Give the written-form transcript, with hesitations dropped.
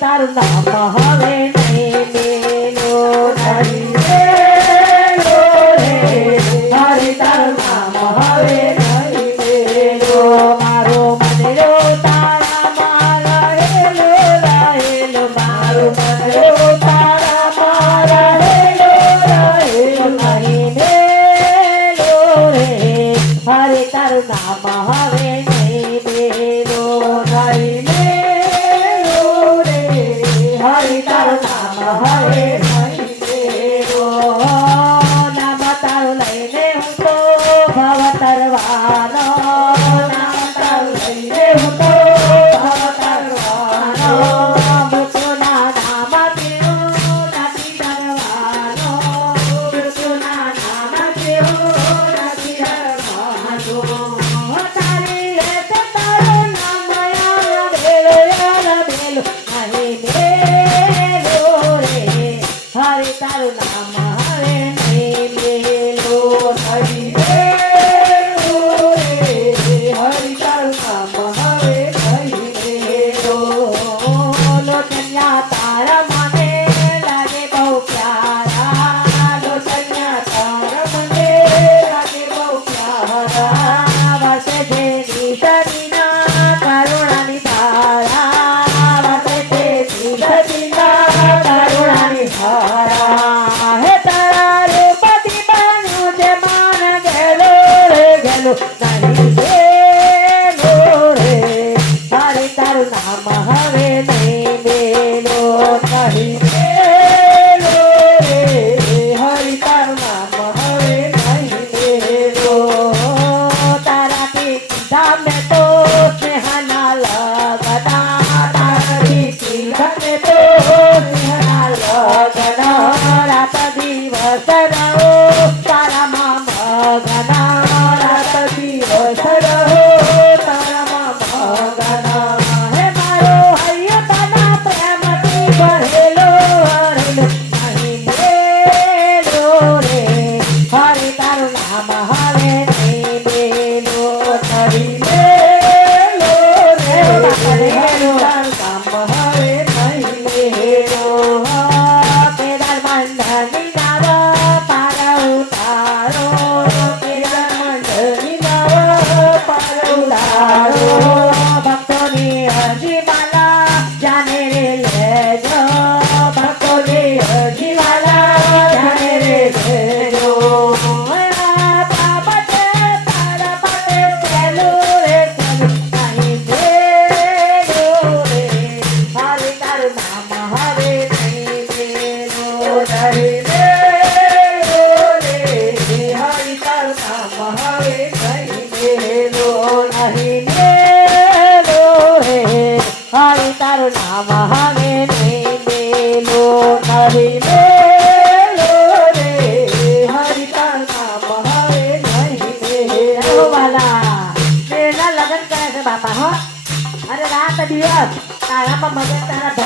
તારું નામ હવે નહીં મેલો નહીં મેલો રે હરે તારું નામ હવે નહીં મેલો મારો મનરો તારામાં રહેલો રહેલો મારો મનરો તારામાં રહેલો રહેલો નહીં મેલો રે હરે તારું નામ હવે નહીં મેલો નહીં મેલો રે હરે તારું નામ હવે નહીં મેલો નામ તારું લઈને હું તો ભવ તરવાનો નામ તારું લઈને હું તો ભવ તરવાનો મૃત્યુના નામથી હું નથી ડરવાનો મૃત્યુના નામથી હું નથી ડરવાનો તારી હેત તારું નામ બેલો નહીં મેલો રે હરે તારું નામ હવે નહીં મેલો નહીં મેલો રે હરે તારું નામ હવે નહીં મેલો લોચન્યા તારા મને લાગે બહુ પ્યારા લોચન્યા તારા મને લાગે બહુ પ્યારા વસે છે નિશરીના કરુણાની ધારા વસે છે નિશરીના કરુણાની ધારા હે તારા રૂપથી બન્યું છે માન ગેલો રે ગેલો નહીં ગેલો રે હરે તારું નામ હવે નહીં મેલો નહીં મેલો રે હરે તારું નામ હવે નહીં મેલો તારાથી કીધા મેં તો સ્નેહના લગના તારાથી કીધા મેં તો સ્નેહના લગના રાત દિવસ રહો તારામાં મગના રાત દિવસ રહો તારામાં મગના હે મારો હૈયો તારા પ્રેમથી ભરેલો હરેલો નહીં મેલો રે હરે તારું નામ હવે નહીં મેલો નહીં મેલો રે હરે તારું નામ હવે નહીં મેલો કેદાર મંડળની નાવ પાર ઉતારો કેદાર મંડળની નાવ પાર ઉતારો ભક્તોની અરજી માલા જાને રે લેજો ભક્તોની અરજી માલા જાને રે લેજો તારા પટે પેલું રે પેલું નહીં મેલો રે હરે તારું નામ હવે નહીં મેલો નહીં મેલો રે હરે તારું નામ હવે નહીં મેલો નહીં મેલો રે હરે તારું નામ હવે નહીં મેલો નહીં મેલો રે હરે તારું નામ હવે નહીં મેલો વાલા એના લગન કરે છે બાપા હો અરે રાત દિવસ તારા પર મગજ તારા